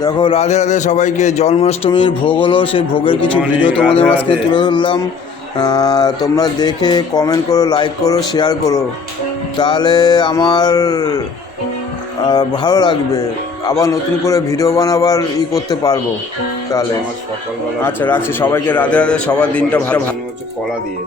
দেখো, রাধে রাধে সবাইকে। জন্মাষ্টমীর ভোগ হলো, সেই ভোগের কিছু ভিডিও তোমাদের মাঝখানে তুলে ধরলাম। তোমরা দেখে কমেন্ট করো, লাইক করো, শেয়ার করো, তাহলে আমার ভালো লাগবে, আবার নতুন করে ভিডিও বানাবার করতে পারবো। তাহলে আমার সকালবেলা আচ্ছা, রাখছি। সবাইকে রাধে রাধে। সবার দিনটা ভালো হচ্ছে কলা দিয়ে।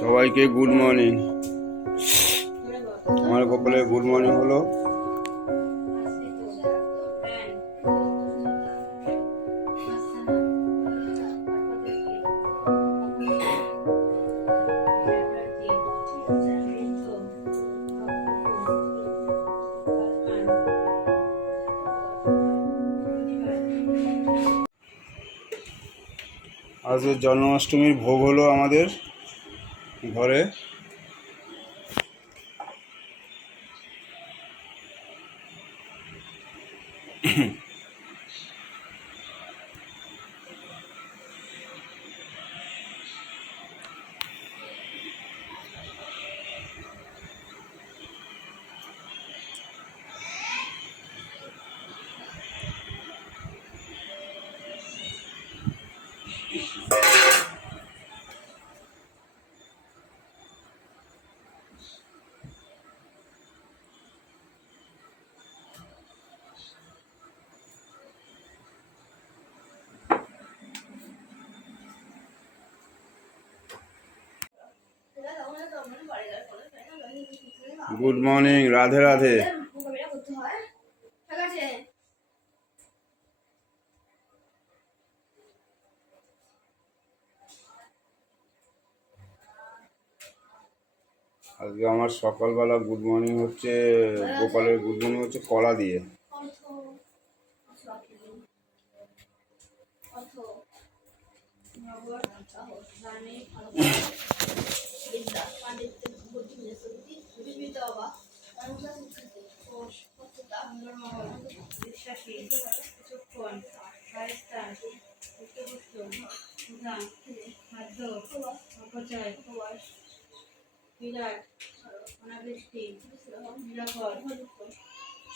সবাইকে গুড মর্নিং। আমার কপালে গুড মর্নিং হলো। আজকে জন্মাষ্টমীর ভোগ হলো আমাদের ঘরে। Good morning, Radhe Radhe. আজকে আমার সকালবেলা গুড মর্নিং হচ্ছে, গোপালের গুড মর্নিং হচ্ছে কলা দিয়ে।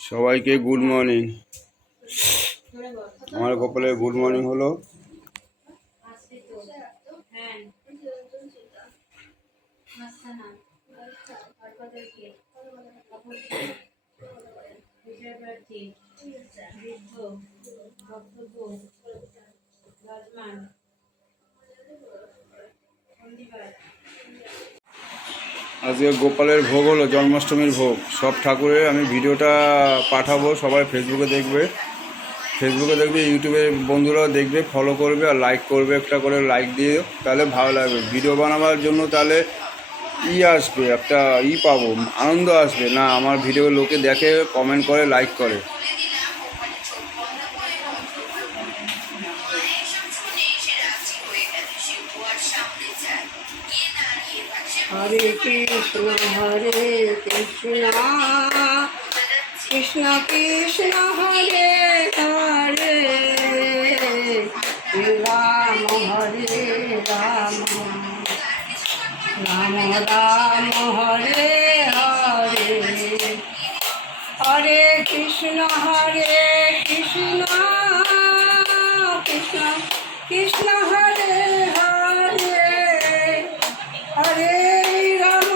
সবাইকে গুড মর্নিং। আমার কপালে গুড মর্নিং হলো। আজকে গোপালের ভোগ হলো, জন্মাষ্টমীর ভোগ। সব ঠাকুরের আমি ভিডিওটা পাঠাবো, সবাই ফেসবুকে দেখবে, ইউটিউবে বন্ধুরাও দেখবে, ফলো করবে আর লাইক করবে। একটা করে লাইক দিয়ে তাহলে ভালো লাগবে ভিডিও বানাবার জন্য। তাহলে আসবে, একটা পাবো, আনন্দ আসবে না। আমার ভিডিও লোকে দেখে, কমেন্ট করে, লাইক করে। হরে কৃষ্ণ কৃষ্ণ কৃষ্ণ হরে হরে, রাম হরে রাম, রাম রাম হরে হরে, হরে কৃষ্ণ কৃষ্ণ কৃষ্ণ হরে হরে, হরে রাম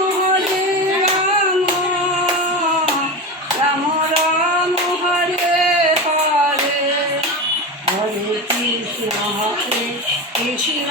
রাম রাম হরে হরে, হরে কৃষ্ণ কৃষ্ণ